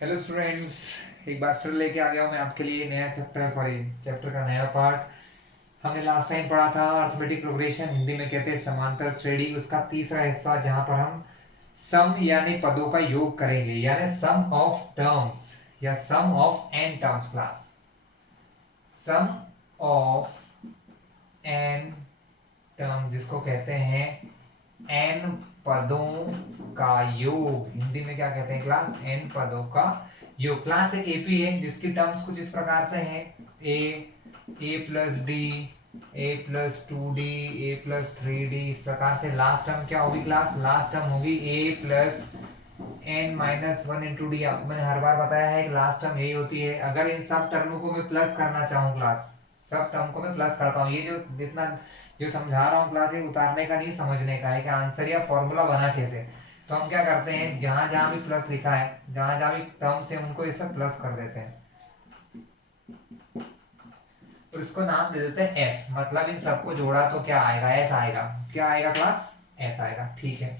Hello students, एक बार फिर लेके आ गया हूँ मैं आपके लिए नया चैप्टर का नया पार्ट। हमने लास्ट टाइम पढ़ा था अर्थमेटिक प्रोग्रेशन, हिंदी में कहते हैं समांतर श्रेणी, उसका तीसरा हिस्सा जहाँ पर हम सम यानी पदों का योग करेंगे, यानी सम ऑफ टर्म्स या some of n terms class. Some of n term जिसको कहते हैं एन पदों का योग, हिंदी में क्या कहते हैं क्लास? एन पदों का योग। क्लास एक एपी है जिसकी टर्म्स कुछ इस प्रकार से हैं: a plus D, a plus two D, a plus three D. इस प्रकार से लास्ट टर्म क्या होगी क्लास? लास्ट टर्म होगी a plus n minus one into d. आपको मैंने हर बार बताया है कि लास्ट टर्म यही होती है। अगर इन सब टर्मों को मैं प्लस करना चाहूँ क्लास, सब टर्म को मैं प्लस करता हूँ, ये जो जितना जो समझा रहा हूँ क्लास, ये उतारने का नहीं, समझने का है कि आंसर या फॉर्मूला बना कैसे। तो हम क्या करते हैं, जहां जहां भी प्लस लिखा है, जहां जहां भी टर्म्स है, उनको ये सब प्लस कर देते हैं और इसको नाम दे देते हैं एस। मतलब इन सबको जोड़ा तो क्या आएगा? एस आएगा। क्या आएगा क्लास? एस आएगा। ठीक है,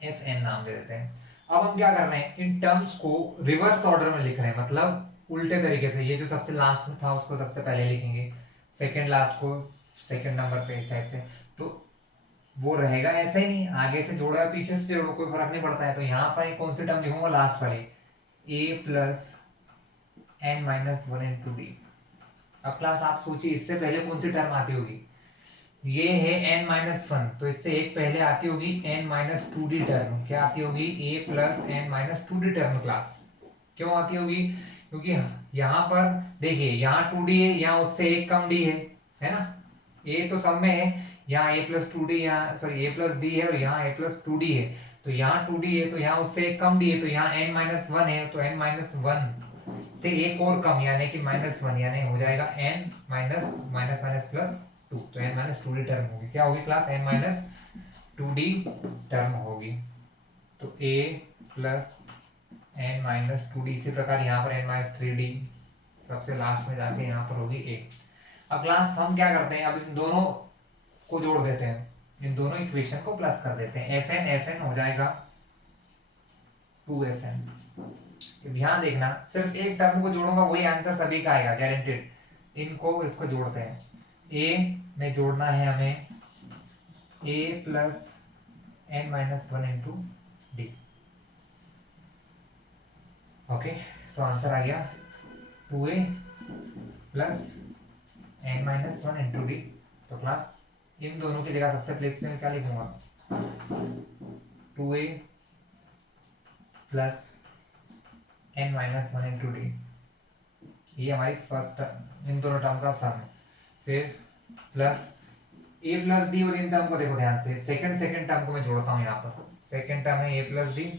एस एन नाम दे देते हैं। अब हम क्या कर रहे हैं, इन टर्म्स को रिवर्स ऑर्डर में लिख रहे हैं, मतलब उल्टे तरीके से। ये जो सबसे लास्ट में था उसको सबसे पहले लिखेंगे, सेकंड लास्ट को सेकंड नंबर पे, इस टाइप से। तो वो रहेगा ऐसे ही, नहीं आगे से जोड़ो या पीछे से जोड़ो, कोई फर्क नहीं पड़ता है। तो यहाँ पर कौन सी टर्म लिखूंगा? लास्ट वाली, a plus n minus one into d. अब क्लास आप सोचिए, इससे पहले कौन सी टर्म आती होगी? ये है n माइनस वन, तो इससे एक पहले आती होगी n minus two d term. क्या आती होगी? a plus n minus two d term class. क्यों आती होगी? क्योंकि यहाँ पर देखिए, यहाँ टू डी है, यहाँ उससे एक कम डी है ना। a तो सब में है, यहाँ a प्लस टू डी, यहाँ सॉरी a प्लस डी है और यहाँ a प्लस टू डी है। तो यहाँ टू डी है तो यहाँ उससे एक कम डी है, तो यहाँ n माइनस वन है, तो n माइनस वन से एक और कम यानी कि माइनस वन, यानी हो जाएगा n minus minus minus plus two. तो n minus two d term होगी। क्या होगी class? n minus two d term होगी। तो a plus n minus two d. इसी प्रकार यहाँ पर एन माइनस थ्री डी, सबसे लास्ट में जाके यहाँ पर होगी ए। अब क्लास हम क्या करते हैं, अब इन दोनों को जोड़ देते हैं, इन दोनों इक्वेशन को प्लस कर देते हैं। एस एन हो जाएगा टू एस एन। ध्यान देखना, सिर्फ एक टर्म को जोड़ूंगा वही आंसर सभी का आएगा, गारंटेड। इनको इसको जोड़ते हैं, ए में जोड़ना है हमें a plus n minus one into d. Okay, तो आंसर आ गया two a plus n minus one into d. तो क्लास इन दोनों की जगह सबसे प्लेस में क्या लिखूंगा? Two a plus n minus one into d. ये हमारी फर्स्ट टर्म, इन दोनों टर्म का सम है। फिर प्लस ए प्लस डी, और इन टर्म को देखो ध्यान से, सेकंड टर्म को मैं जोड़ता हूँ। यहाँ पर सेकंड टर्म है ए प्लस डी,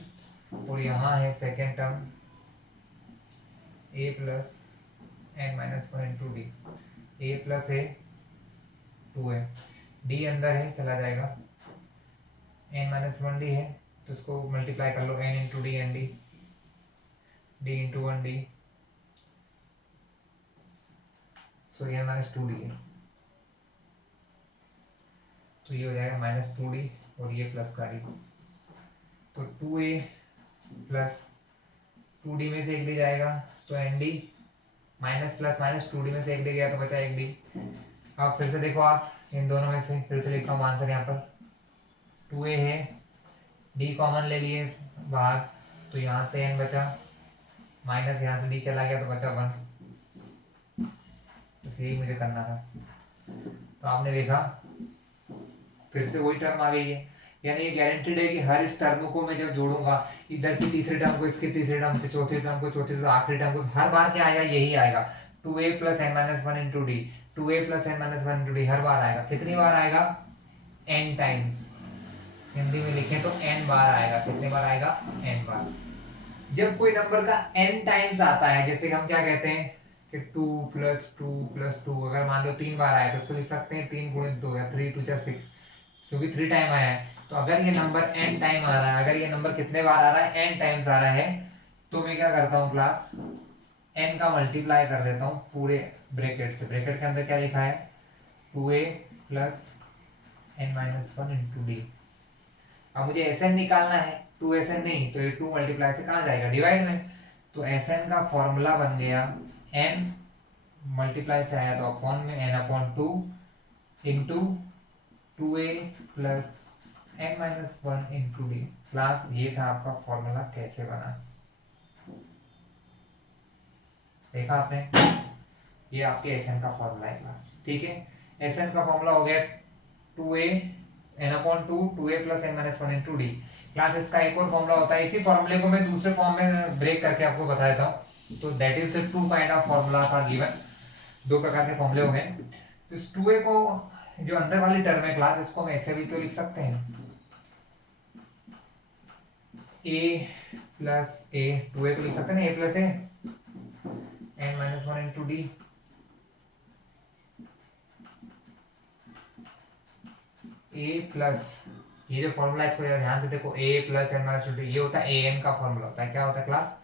और यहाँ है second term a plus n minus one into d. A plus a two है, डी अंदर है चला जाएगा, एन माइनस वन डी है तो उसको मल्टीप्लाई कर लो, n into d n d, d into one d, so n minus two d है। तो ये हो जाएगा माइनस टू डी और ये प्लस का डी। तो two a plus two d में से एक डी जाएगा तो n d, minus plus minus two d में से एक डी गया तो बचा एक डी। अब फिर से देखो आप, इन दोनों में से फिर से लिखता हूँ आंसर। यहाँ पर टू ए है, डी कॉमन ले लिए बाहर, तो यहाँ से एन बचा, माइनस यहाँ से डी चला गया तो बचा वन। बस यही मुझे करना था। तो आपने देखा फिर से वही टर्म आ गई है, यानी ये गारंटेड है कि हर इस टर्म को मैं जब जोड़ूंगा, इधर की तीसरे टर्म को इसके तीसरे टर्म से, चौथे टर्म को चौथे से, आखिरी टर्म को, हर बार क्या आएगा? यही आएगा, two a plus n minus one into d. Two a plus n minus one into d हर बार आएगा। कितनी बार आएगा? N times. हिंदी में लिखें तो एन बार आएगा। कितने बार आएगा? एन बार। जब कोई नंबर का एन टाइम्स आता है, जैसे हम क्या कहते हैं कि two plus two plus two, अगर मान लो तीन बार आया तो उसको लिख सकते हैं तीन गुणित दो, या थ्री टू जा सिक्स, क्योंकि थ्री टाइम आया है। तो अगर ये नंबर एन टाइम आ रहा है, अगर ये नंबर कितने बार आ रहा है? एन टाइम्स आ रहा है, तो मैं क्या करता हूँ क्लास, एन का मल्टीप्लाई कर देता हूँ पूरे ब्रैकेट से। ब्रैकेट के अंदर क्या लिखा है? Two a plus n minus one into d. अब मुझे एस एन निकालना है, टू एस एन नहीं, तो ये टू मल्टीप्लाई से कहाँ जाएगा, डिवाइड में। तो एस एन का फॉर्मूला बन गया एन मल्टीप्लाई से आया तो अपॉन में n upon two into two a plus n minus one into d. Class ये था आपका फॉर्मूला कैसे बना, देखा आपने, ये आपके एस एन का फॉर्मूला है क्लास। ठीक है, एस एन का फॉर्मूला हो गया two a n upon two a plus n minus one into d. Class इसका एक और फॉर्मूला होता है, इसी फॉर्मूले को मैं दूसरे फॉर्म में ब्रेक करके आपको बता देता हूँ। तो that is the two kind of formulas are given, दो प्रकार के फॉर्मूले हो गए। तो इस टू ए को जो अंदर वाली टर्म है क्लास, इसको हम ऐसे भी तो लिख सकते हैं, ए प्लस ए, टू ए को लिख सकते हैं a plus a n minus one into d. A plus, ये जो फॉर्मूला है इसको ध्यान से देखो, a plus n minus two, ये होता है ए एन का फॉर्मूला होता है। क्या होता है क्लास,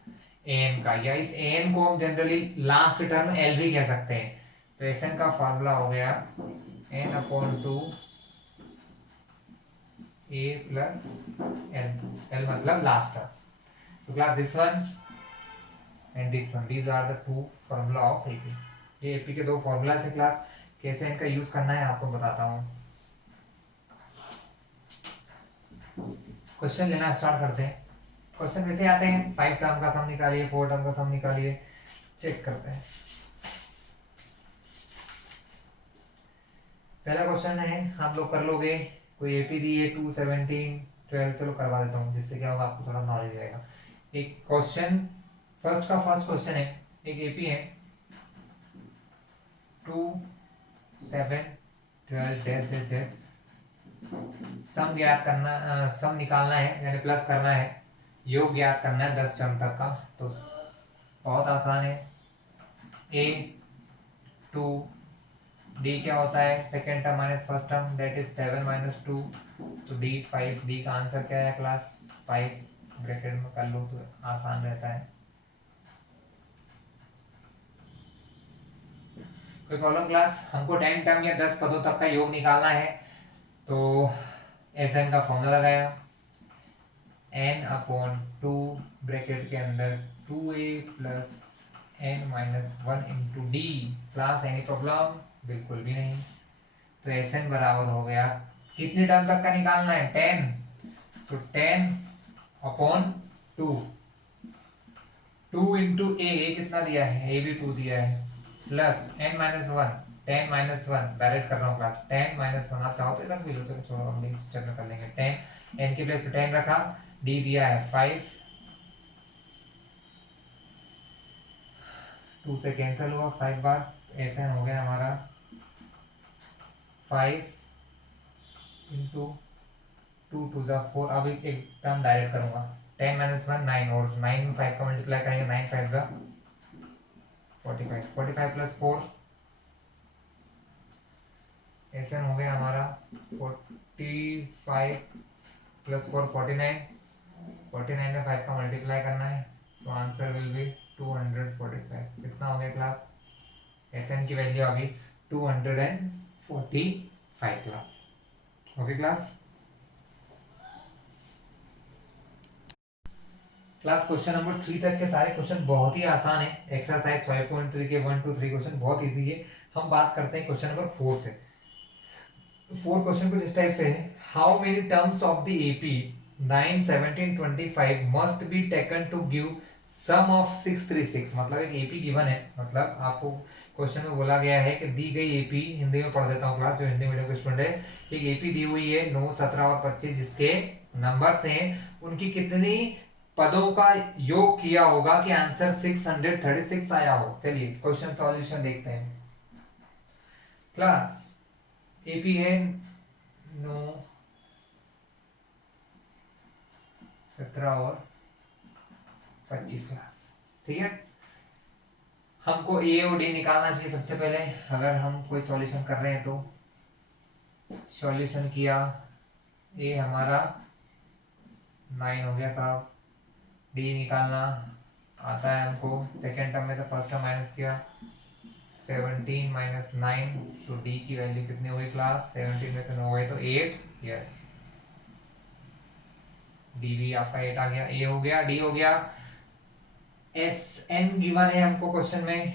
ए एन का, या इस ए एन को हम जनरली लास्ट टर्म एल भी कह सकते हैं। तो एस एन का फॉर्मूला हो गया n upon two a plus l, l मतलब लास्ट टर्म। तो class this one and this one, these are the two formula of AP. ये एपी के दो फॉर्मूला से क्लास, कैसे इनका यूज करना है आपको बताता हूँ। क्वेश्चन लेना स्टार्ट करते हैं। क्वेश्चन कैसे आते हैं, 5 टर्म का सम निकालिए, 4 टर्म का सम निकालिए, चेक करते हैं। पहला क्वेश्चन है, आप लोग कर लोगे, कोई एपी दी है 2 17 12, चलो करवा देता हूँ, जिससे क्या होगा आपको थोड़ा नॉलेज आएगा। एक क्वेश्चन फर्स्ट क्वेश्चन है, एक एपी है 2 7 12 डैश डैश डैश, सम ज्ञात करना, सम निकालना है यानी प्लस करना है, योग ज्ञात करना है 10 टर्म तक का। तो बहुत आसान है, ए 2 डी क्या होता है, second term minus first term, that is 7 minus 2, तो डी 5। डी का आंसर क्या है क्लास 5, ब्रैकेट में कर लो तो आसान रहता है। कोई प्रॉब्लम क्लास, हमको 10 टर्म या 10 पदों तक का योग निकालना है। तो एस एन का फॉर्मूला लगाया एन अपॉन टू ब्रैकेट के अंदर 2a plus n minus one into d. Class any problem, बिल्कुल भी नहीं। तो एस एन बराबर हो गया, कितने टर्म तक का निकालना है 10, तो 10 अपॉन 2, 2 इंटू ए कितना दिया है, ए भी 2 दिया है, plus n minus one, 10 minus one direct कर रहा हूँ क्लास, 10 माइनस वन, आप चाहो तो रख भी लो, चलो छोड़ो हम नेक्स्ट में कर लेंगे। 10 एन के प्लेस पे 10 रखा, डी दिया है 5, 2 से कैंसिल हुआ 5 बार, तो ऐसा हो गया हमारा 5 इंटू 2 टू ज़ा 4। अब एक टर्म डायरेक्ट करूंगा, 10 माइनस वन 9, और 9 में 5 का मल्टीप्लाई करेंगे, 9 5 ज़ा 45, 45 प्लस 4, ऐसा हो गया हमारा 45 प्लस 4 49, 49 में 5 का मल्टीप्लाई करना है, सो आंसर विल बी 245। कितना हो गया क्लास, एस एन की वैल्यू आ गई 245 class. Okay class, class question number 3 तक के सारे क्वेश्चन बहुत ही आसान है। एक्सरसाइज 5.3 के 1 2 3 क्वेश्चन बहुत इजी है। हम बात करते हैं क्वेश्चन नंबर 4 से। 4 क्वेश्चन कुछ इस टाइप से है, how many terms of the AP 9 17 25 must be taken to give sum of 636। मतलब एक एपी गिवन है, मतलब आपको क्वेश्चन में बोला गया है कि दी गई एपी, हिंदी में पढ़ देता हूँ क्लास, जो हिंदी मीडियम के स्टूडेंट है, कि एक एपी दी हुई है 9 17 और 25 जिसके नंबर्स हैं, उनकी कितनी पदों का योग किया होगा कि आंसर 636 आया हो। चलिए क्वेश्चन सॉल्यूशन देखते हैं क्लास। एपी है 9 17 और 25 क्लास, ठीक है। हमको ए और डी निकालना चाहिए सबसे पहले, अगर हम कोई सॉल्यूशन कर रहे हैं तो। सॉल्यूशन किया, ए हमारा 9 हो गया साहब, डी निकालना आता है हमको, सेकेंड टर्म में तो फर्स्ट टर्म माइनस किया, 17 माइनस 9, सो डी की वैल्यू कितनी हुई क्लास, 17 में से 9 गए तो 8, यस। डी भी आपका 8 आ गया, ए हो गया, डी हो गया। एस एन गिवन है हमको क्वेश्चन में,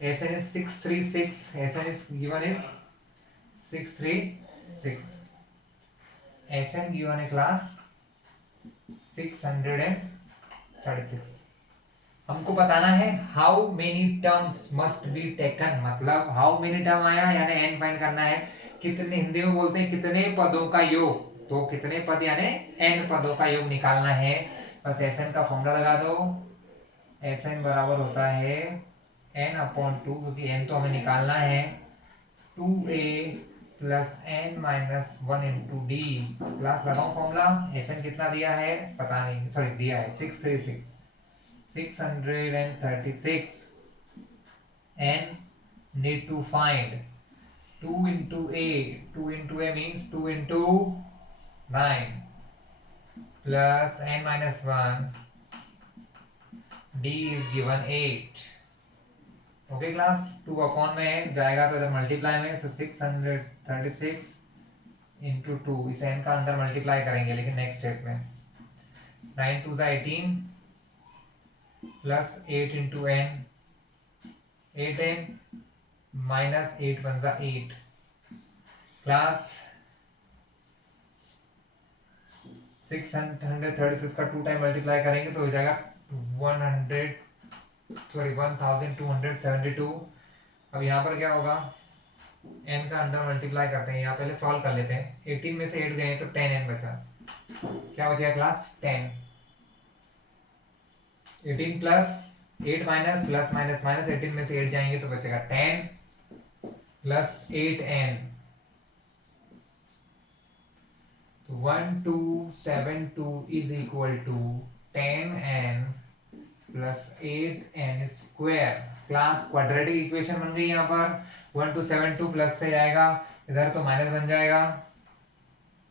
s n is 636, s n is given is 636, s n given है क्लास 636। हमको बताना है how many terms must be taken, मतलब हाउ मेनी टर्म आया यानी एन फाइंड करना है, कितने, हिंदी में बोलते हैं कितने पदों का योग, तो कितने पद यानी एन पदों का योग निकालना है। बस एस एन का फॉर्मूला लगा दो, एस एन बराबर होता है एन अपॉन टू, क्योंकि एन तो हमें निकालना है, 2a plus n minus 1 into d. Class लगाओ फॉर्मूला, एस एन कितना दिया है पता नहीं, सॉरी दिया है 636, 636 and need to find 2 into a, 2 into a means 2 into 9 plus n minus 1, d is given 8। Okay class, 2 upon में जाएगा तो इधर मल्टीप्लाई में, तो 636 इंटू 2, इस n का अंदर मल्टीप्लाई करेंगे लेकिन नेक्स्ट स्टेप में, 9 2 18 plus 8 into n, 8n minus 8 1 8। Class 636 का 2 टाइम मल्टीप्लाई करेंगे तो हो जाएगा 1272। अब यहाँ पर क्या होगा, n का अंदर मल्टीप्लाई करते हैं, यहाँ पहले सॉल्व कर लेते हैं, 18 में से 8 गए तो 10n बचा, क्या बचेगा class 10, 18 plus 8 minus plus minus minus, 18 में से 8 जाएंगे तो बचेगा 10 प्लस 8n, तो 1272 is equal to 10n plus 8n square. Class quadratic equation बन गई यहाँ पर, 1272 प्लस से जाएगा इधर तो माइनस बन जाएगा।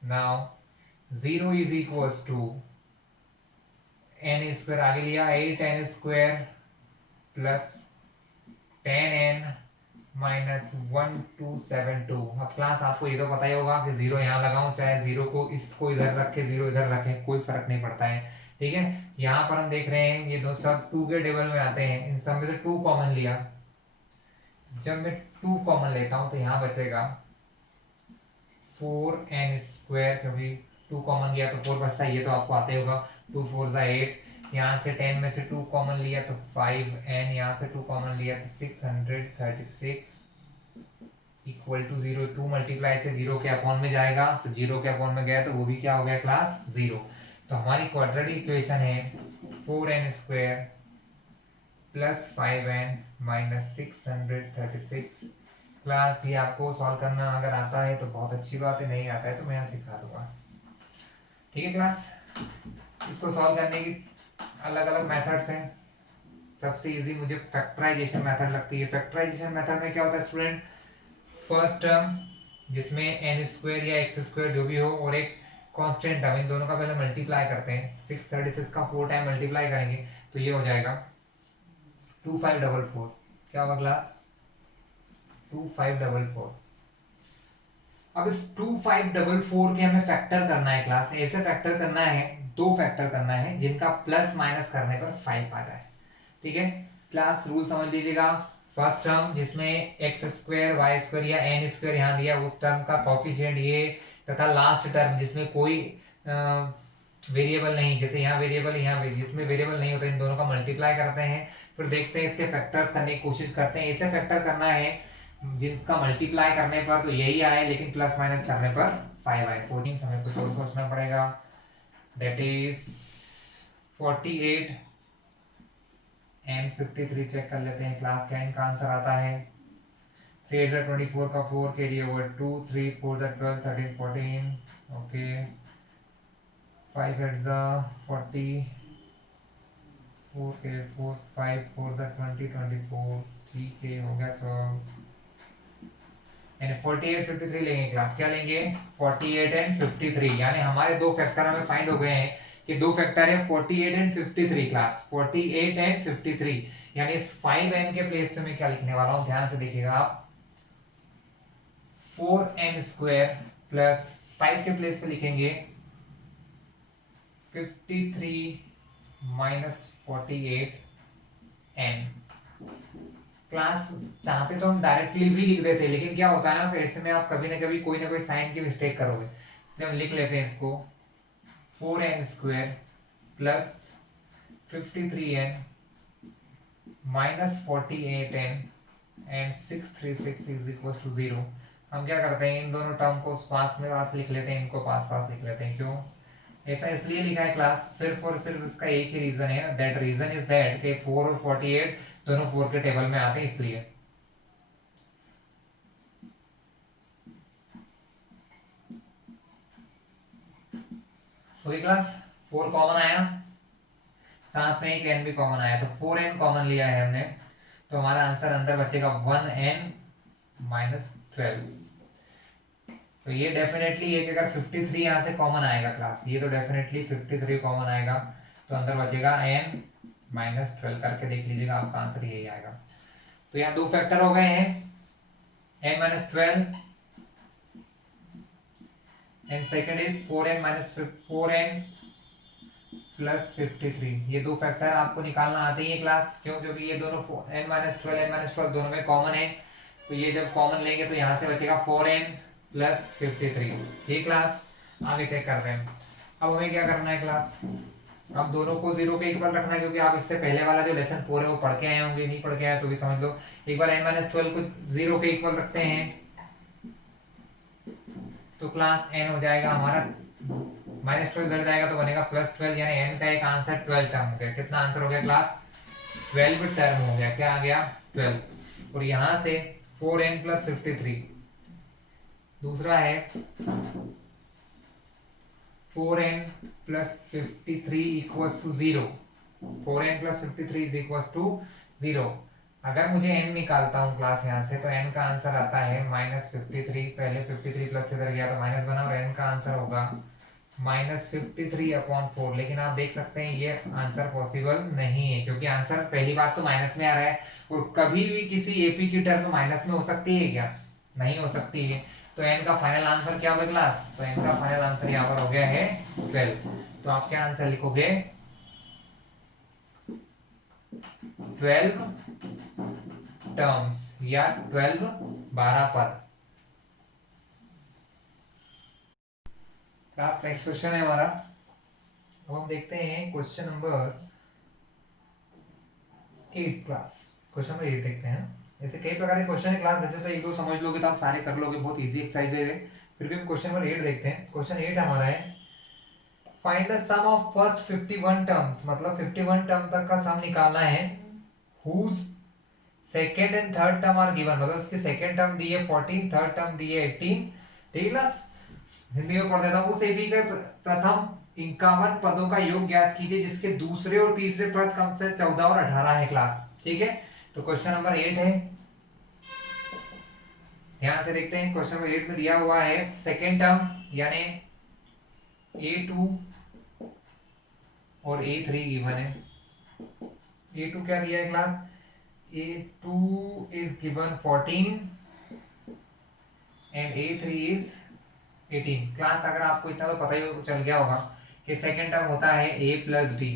Now 0 is equals to n square आगे लिया, 8n square plus 10n minus 1272। अब क्लास आपको ये तो पता ही होगा कि 0 यहाँ लगाऊं चाहे 0 को इसको इधर रखे 0 इधर रखे कोई फर्क नहीं पड़ता है, ठीक है। यहाँ पर हम देख रहे हैं ये दो सब 2 के टेबल में आते हैं, इन सब में से 2 कॉमन लिया, जब मैं 2 कॉमन लेता हूं तो यहाँ बचेगा 4n स्क्वायर, क्योंकि 2 कॉमन लिया तो 4 बचता है, ये तो आपको आते होगा, 2 4 8, यहाँ से 10 में से 2 कॉमन लिया तो 5n, यहाँ से 2 कॉमन लिया तो 636 इक्वल टू 0, 2 मल्टीप्लाई से 0 के अपॉन में जाएगा, तो 0 के अपॉन में गया तो वो भी क्या हो गया क्लास 0। तो हमारी क्वाड्रेटिक इक्वेशन है 4n square plus 5n minus 636। Class ये आपको सॉल्व करना अगर आता है तो बहुत अच्छी बात है, नहीं आता है तो मैं यहाँ सिखा दूंगा, ठीक है क्लास। इसको सॉल्व करने की अलग अलग मेथड्स हैं, सबसे इजी मुझे फैक्टराइजेशन मेथड लगती है। फैक्टराइजेशन मेथड में क्या होता है स्टूडेंट, फर्स्ट टर्म जिसमें n स्क्वायर या x स्क्वायर जो भी हो और एक कांस्टेंट टर्म, इन दोनों का पहले मल्टीप्लाई करते हैं, 636 का 4 टाइम मल्टीप्लाई करेंगे तो ये हो जाएगा 2544। क्या होगा क्लास 2544। अब इस 2544 के हमें फैक्टर करना है क्लास, ऐसे फैक्टर करना है, 2 फैक्टर करना है जिनका प्लस माइनस करने पर 5 आ जाए, ठीक है क्लास। रूल समझ लीजिएगा, फर्स्ट टर्म जिसमें x स्क्वायर वाई स्क्वायर या n स्क्वायर यहाँ दिया उस टर्म का कॉफिशिएंट ये, तथा लास्ट टर्म जिसमें कोई वेरिएबल नहीं, जैसे यहाँ वेरिएबल यहाँ जिसमें वेरिएबल नहीं होता, इन दोनों का मल्टीप्लाई करते हैं, फिर देखते हैं इसके फैक्टर्स करने की कोशिश करते हैं। ऐसे फैक्टर करना है जिसका मल्टीप्लाई करने पर तो यही आए लेकिन प्लस माइनस करने पर 5 आए, सो हमें कुछ और सोचना पड़ेगा, दैट इज 48 एंड 53 चेक कर लेते हैं क्लास, क्या इनका आंसर आता है। 3 8 24 का 4 कैरी ओवर 2, 3 4 12 13 14, ओके 5 8 40, 4 के 4 5 4 20 24, ठीक है हो गया सॉल्व। यानी 48 53 लेंगे क्लास, क्या लेंगे 48 एंड 53, यानी हमारे 2 फैक्टर हमें फाइंड हो गए हैं कि 2 फैक्टर है 48 एंड 53 क्लास, 48 एंड 53, यानी इस 5n के प्लेस पे मैं क्या लिखने वाला हूं ध्यान से देखिएगा आप, 4n स्क्वायर प्लस 5 के प्लेस पे लिखेंगे 53 माइनस 48 n। क्लास चाहते तो हम डायरेक्टली भी लिख देते, लेकिन क्या होता है ना, फिर ऐसे में आप कभी ना कभी कोई ना कोई साइन की मिस्टेक करोगे, इसलिए हम लिख लेते हैं इसको 4n square plus 53n minus 48n and 636 is equal to 0। हम क्या करते हैं, इन दोनों टर्म को पास में पास लिख लेते हैं, इनको पास पास लिख लेते हैं। क्यों ऐसा इसलिए लिखा है क्लास, सिर्फ और सिर्फ इसका एक ही रीजन है, दैट रीजन इज दैट कि 4 और 48 दोनों 4 के टेबल में आते हैं, इसलिए। पूरी क्लास 4 कॉमन आया, साथ में एक n भी कॉमन आया, तो 4n कॉमन लिया है हमने, तो हमारा आंसर अंदर बचेगा 1n माइनस 12। तो ये डेफिनेटली एक, अगर 53 यहाँ से कॉमन आएगा क्लास, ये तो डेफिनेटली 53 कॉमन आएगा, तो अंदर बचेगा n माइनस 12, करके देख लीजिएगा, आपका आंसर यही आएगा। तो यहाँ दो फैक्टर हो गए हैं, n minus 12 and second is 4n minus 4n plus 53। ये दो फैक्टर आपको निकालना आते ही है क्लास, क्यों, क्योंकि ये दोनों n माइनस 12 दोनों में कॉमन है, तो ये जब कॉमन लेंगे तो यहाँ से बचेगा 4n प्लस 53। ये क्लास आगे चेक कर रहे हैं। अब हमें क्या करना है क्लास, अब दोनों को 0 के इक्वल रखना है, क्योंकि आप इससे पहले वाला जो लेसन 4 है वो पढ़ के आए होंगे, नहीं पढ़ के आए तो भी समझ लो। एक बार n माइनस 12 को 0 के इक्वल रखते हैं तो क्लास n हो जाएगा हमारा माइनस 12 इधर जाएगा तो बनेगा प्लस 12, यानी n का एक आंसर 12 टर्म हो गया। कितना आंसर हो गया क्लास, 12 टर्म हो गया। क्या आ गया, 12। और यहाँ से 4n प्लस 53, दूसरा है 4n plus 53 equals to 0। 4n plus 53 is equals to 0। अगर मुझे n निकालता हूँ क्लास यहाँ से, तो n का आंसर आता है माइनस 53, पहले 53 प्लस इधर गया तो माइनस बना, और n का आंसर होगा माइनस 53/4। लेकिन आप देख सकते हैं ये आंसर पॉसिबल नहीं है, क्योंकि आंसर पहली बात तो माइनस में आ रहा है, और कभी भी किसी एपी की टर्म माइनस में हो सकती है क्या, नहीं हो सकती है। तो n का फाइनल आंसर क्या होगा क्लास, तो n का फाइनल आंसर यहाँ पर हो गया है 12। तो आप क्या आंसर लिखोगे, 12 टर्म्स या 12 पद। क्लास नेक्स्ट क्वेश्चन है हमारा। अब हम देखते हैं question number 8। Class question number 8 देखते हैं। ऐसे कई प्रकार के क्वेश्चन है क्लास, वैसे तो एक दो समझ लोगे तो आप सारे कर लोगे, बहुत इजी एक्सरसाइज है, फिर भी हम क्वेश्चन नंबर 8 देखते हैं। क्वेश्चन 8 हमारा है, find the sum of first 51 terms, मतलब 51 टर्म तक का सम निकालना है, whose second and third term are given, मतलब उसकी सेकंड टर्म दी है 14, थर्ड टर्म दी है 18। ठीक है क्लास, हिंदी में पढ़ देता हूँ। उस एपी के प्रथम 51 पदों का योग ज्ञात कीजिए जिसके दूसरे और तीसरे पद कम से 14 और 18 है क्लास। ठीक है, तो क्वेश्चन नंबर 8 है, ध्यान से देखते हैं। क्वेश्चन नंबर 8 में दिया हुआ है सेकेंड टर्म यानी A2 और A3 गिवन है। A2 क्या दिया है class, A2 is given 14 and A3 is 18। Class अगर आपको इतना तो पता ही चल गया होगा कि सेकेंड टर्म होता है a प्लस डी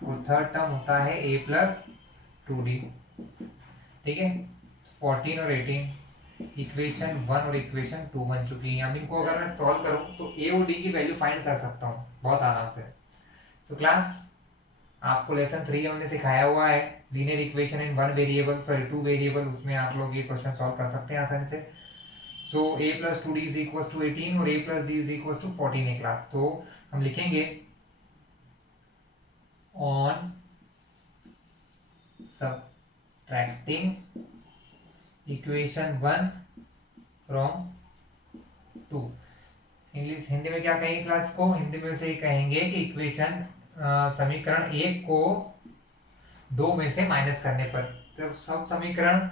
और थर्ड टर्म होता है a प्लस 2d। ठीक है, 14 और 18 इक्वेशन 1 और इक्वेशन 2 बन चुकी है। अब इनको अगर मैं सॉल्व करूं तो a और d की वैल्यू फाइंड कर सकता हूं बहुत आराम से। तो क्लास आपको लेसन 3 हमने सिखाया हुआ है, linear equation in 1 variable, sorry 2 variable, उसमें आप लोग ये क्वेश्चन सॉल्व कर सकते हैं आसानी से। So a plus 2d is equal to 18 और a plus d is equal to 14 है क्लास। तो हम लिखेंगे on subtracting equation 1 from 2। English Hindi में क्या कहेंगे क्लास को, हिंदी में से कहेंगे कि इक्वेशन समीकरण 1 को 2 में से माइनस करने पर, जब सब समीकरण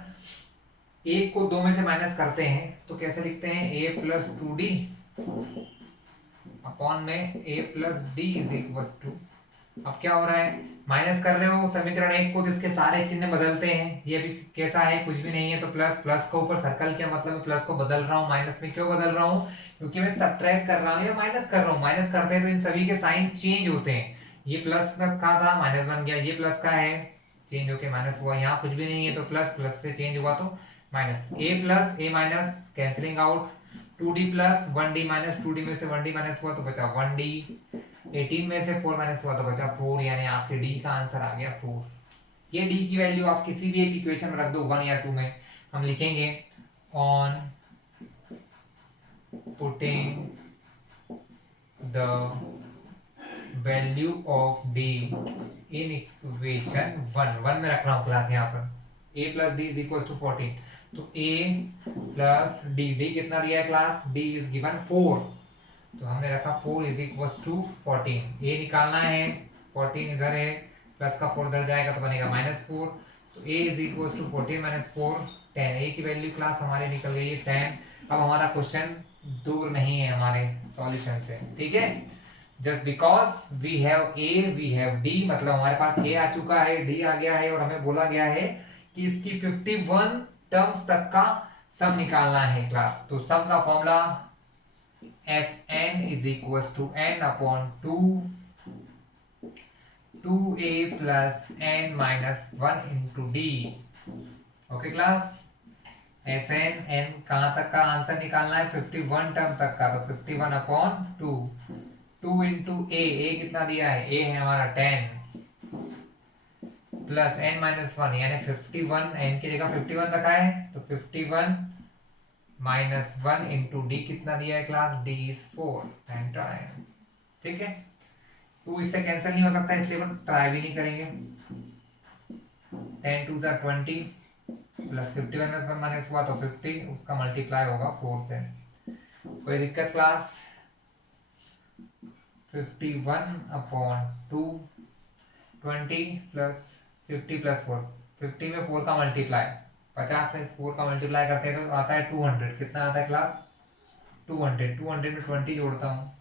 1 को 2 में से माइनस करते हैं तो कैसे लिखते हैं, a प्लस 2d अपॉन में a plus d is equal to अब क्या हो रहा है, माइनस कर रहे हो समीकरण एक को तो इसके सारे चिन्ह बदलते हैं, ये भी कैसा है, कुछ भी नहीं है तो प्लस, प्लस को ऊपर सर्कल किया मतलब प्लस को बदल रहा हूँ, माइनस में क्यों बदल रहा हूँ, क्योंकि मैं सब्ट्रैक्ट कर रहा हूँ या माइनस कर रहा हूँ, माइनस करते हैं तो इन सभी के साइन चेंज होते हैं, ये प्लस का था माइनस बन गया, ये प्लस का है चेंज होके माइनस हुआ, यहाँ कुछ भी नहीं है तो प्लस, प्लस से चेंज हुआ तो minus, a plus a minus cancelling out, 2d plus 1d minus 2d में से 1d माइनस हुआ तो बचा 1d, 18 में से 4 माइनस हुआ तो बचा 4, यानी आपके डी का आंसर आ गया 4। ये डी की वैल्यू आप किसी भी एक इक्वेशन में रख दो 1 या 2 में, हम लिखेंगे on putting the value of d in equation 1 में रख रहा हूं क्लास यहाँ पर, a plus d is equal to 14, तो a प्लस डी कितना दिया है क्लास, d इज गिवन 4, तो हमने रखा 4 इज इक्वल टू 14, a निकालना है 14 इधर है, प्लस का 4 इधर जाएगा तो बनेगा -4, तो a is equal to 14 minus 4 10, a की वैल्यू क्लास हमारी निकल गई है 10। अब हमारा क्वेश्चन दूर नहीं है हमारे सॉल्यूशन से, ठीक है, just because we have a we have d, मतलब हमारे पास a आ चुका है, d आ गया है और हमें बोला गया है कि इसकी 51 टर्म्स तक का सम निकालना है क्लास, तो सम का formula Sn is equals to n upon 2a plus n minus 1 into d, okay class, Sn n कहाँ तक का आंसर निकालना है, 51 टर्म तक का, तो 51 अपॉन 2 इंटू a कितना दिया है, a है हमारा 10 प्लस n माइनस 1 यानी 51, n की जगह 51 रखा है तो 51 माइनस 1 इंटू डी कितना दिया है क्लास, d इज 4, ठीक है, 2 इससे कैंसिल नहीं हो सकता इसलिए हम ट्राई भी नहीं करेंगे, 10 2 ज़ा 20 प्लस 51 में 1 माइनस हुआ तो 50, उसका मल्टीप्लाई होगा 4 से, कोई दिक्कत क्लास, 51 अपॉन 2 20 प्लस 50 प्लस 4, 50 में 4 का मल्टीप्लाई, 50 से 4 का मल्टीप्लाई करते हैं तो आता है 200, कितना आता है क्लास 200, 200 में 20 जोड़ता हूँ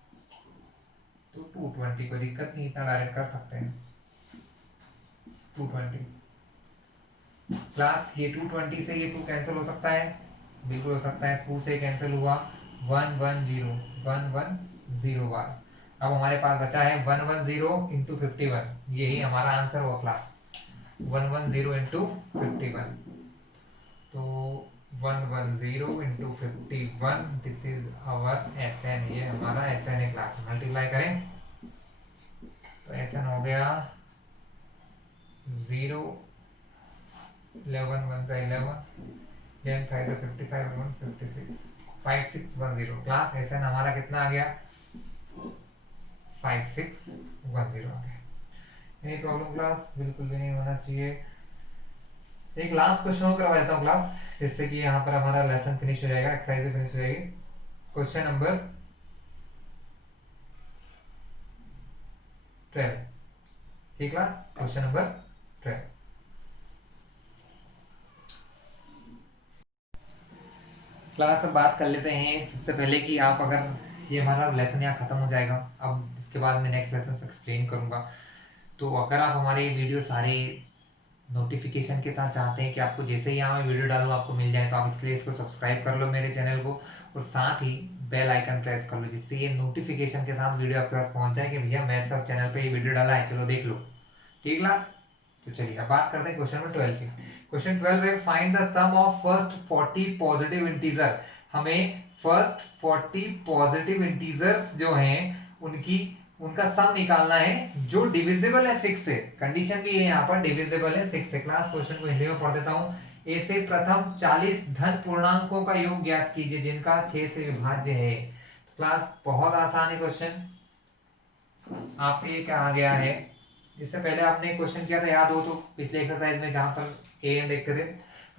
तो 220, कोई दिक्कत नहीं, इतना डायरेक्ट कर सकते हैं 220 क्लास, ये 220 से ये 2 कैंसिल हो सकता है, बिल्कुल हो सकता है, 2 से कैंसिल हुआ 110 110 बार, अब हमारे पास बचा है 110 इंटू 51, यही हमारा आंसर हुआ क्लास, 110 इंटू 51, तो 110 into 51 this is our Sn, ये हमारा Sn है क्लास, मल्टीप्लाई करें तो Sn हो गया 0 11 1 सा 11 10 5 सा 55 1 56 5610, क्लास Sn हमारा कितना आ गया 5610 आ गया, एनी प्रॉब्लम क्लास, बिल्कुल भी नहीं होना चाहिए। एक लास्ट क्वेश्चन और करवा देता हूँ क्लास, जिससे कि यहाँ पर हमारा लेसन फिनिश हो जाएगा, एक्सरसाइज भी फिनिश हो जाएगी। क्वेश्चन नंबर 12, ठीक क्लास, क्वेश्चन नंबर 12, क्लास अब बात कर लेते हैं सबसे पहले कि आप अगर, ये हमारा लेसन यहाँ खत्म हो जाएगा, अब इसके बाद मैं नेक्स्ट लेसन एक्सप्लेन करूंगा, तो अगर आप हमारे वीडियो सारे नोटिफिकेशन के साथ चाहते हैं कि आपको जैसे ही यहाँ मैं वीडियो डालूँ आपको मिल जाए, तो आप इसके लिए इसको सब्सक्राइब कर लो मेरे चैनल को, और साथ ही बेल आइकन प्रेस कर लो, जिससे ये नोटिफिकेशन के साथ वीडियो आपके पास पहुंच जाए कि भैया मैं सब चैनल पे ये वीडियो डाला है, चलो देख लो, ठीक क्लास। तो चलिए अब बात करते हैं क्वेश्चन नंबर 12 की। क्वेश्चन 12 है find the sum of first 40 positive integer, हमें फर्स्ट 40 पॉजिटिव इंटीजर्स जो हैं उनका सम निकालना है जो डिविजिबल है 6 से, कंडीशन भी है यहाँ पर डिविजिबल है 6 से। क्लास क्वेश्चन को हिंदी में पढ़ देता हूँ, ए से प्रथम 40 धन पूर्णांकों का योग ज्ञात कीजिए जिनका 6 से विभाज्य है। तो क्लास बहुत आसान है क्वेश्चन, आपसे ये कहा गया है, इससे पहले आपने क्वेश्चन किया था याद हो तो पिछले एक्सरसाइज में जहां पर ए देखते थे,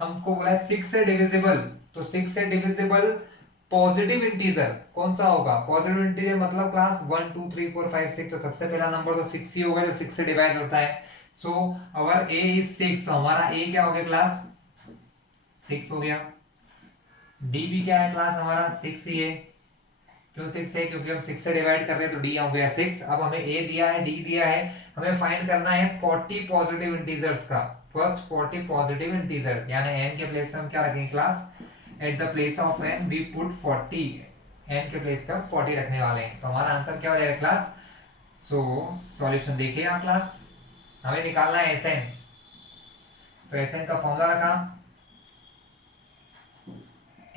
हमको बोला है 6 से डिविजिबल, तो 6 से डिविजिबल पॉजिटिव इंटीजर कौन सा होगा, पॉजिटिव इंटीजर मतलब क्लास 1 2 3 4 5 6, तो सबसे पहला नंबर तो 6 ही होगा जो 6 से डिवाइड होता है। सो अवर ए इज 6, तो हमारा ए क्या हो गया क्लास 6 हो गया, डी भी क्या है क्लास हमारा 6 ही है, क्यों 6 है? क्योंकि हम 6 से डिवाइड कर रहे हैं तो d हो गया 6। अब हमें a दिया है, d दिया है, हमें फाइंड करना है 40 पॉजिटिव इंटीजर्स का। फर्स्ट 40 पॉजिटिव इंटीजर, यानी n के प्लेस में हम क्या रखेंगे class? At the place of n we put 40, n के प्लेस पर 40 रखने वाले हैं। तो हमारा आंसर क्या हो जाएगा क्लास? सो सॉल्यूशन देखिए आप क्लास, हमें निकालना है Sn। तो Sn का फॉर्मूला रखा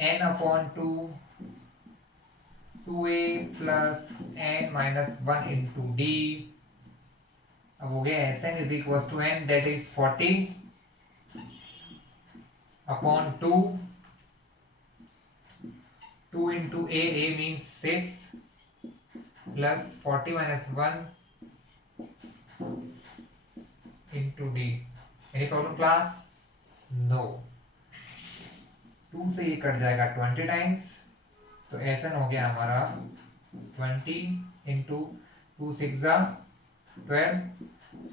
n/2 2a plus n minus 1 into d। अब हो गया Sn is equal to n that is 40/2, 2 into a means 6 plus 40 minus 1 into d। Any problem class? No। 2 से ये कट जाएगा 20 टाइम्स, तो Sn हो गया हमारा 20 इंटू 2 6 12,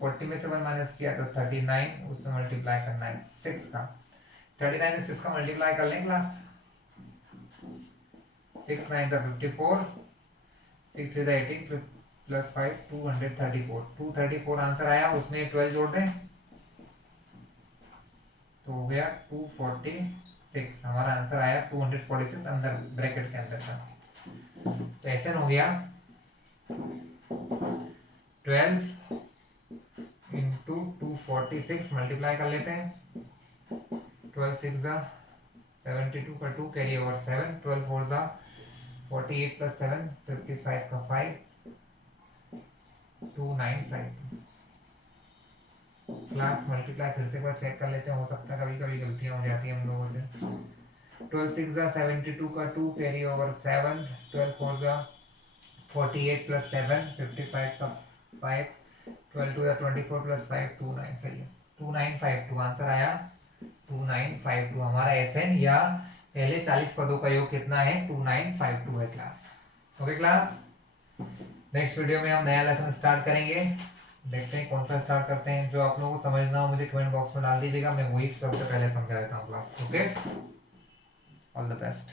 40 में से 1 माइनस किया तो 39, उससे मल्टीप्लाई करना है 6 का। 39 में 6 का मल्टीप्लाई कर लें क्लास। 6 9 54, 6 3 18 प्लस 5 234, 234 आंसर आया। उसमें 12 जोड़ दें तो हो गया 246। हमारा आंसर आया 246 अंदर ब्रैकेट के अंदर था। तो Sn हो गया 12 इंटू 246, मल्टीप्लाई कर लेते हैं। 12 6 72 का 2 कैरी ओवर 7, 12 4 48 प्लस 7 55 का 5 2952। क्लास मल्टीप्लाई फिर से एक बार चेक कर लेते हैं, हो सकता है कभी कभी गलतियां हो जाती हैं हम लोगों से। 12 6 72 का 2 कैरी ओवर 7, 12 4 48 प्लस 7 55 का 5, 12 2 24 प्लस 5 29। सही है, 2952 आंसर आया 2952। हमारा Sn या पहले 40 पदों का योग कितना है? 2952 है class. Okay class, next video में हम नया लेसन स्टार्ट करेंगे। देखते हैं कौन सा स्टार्ट करते हैं। जो आप लोगों को समझना हो मुझे कमेंट बॉक्स में डाल दीजिएगा, मैं वही सबसे पहले समझा देता हूँ class. Okay, all the best.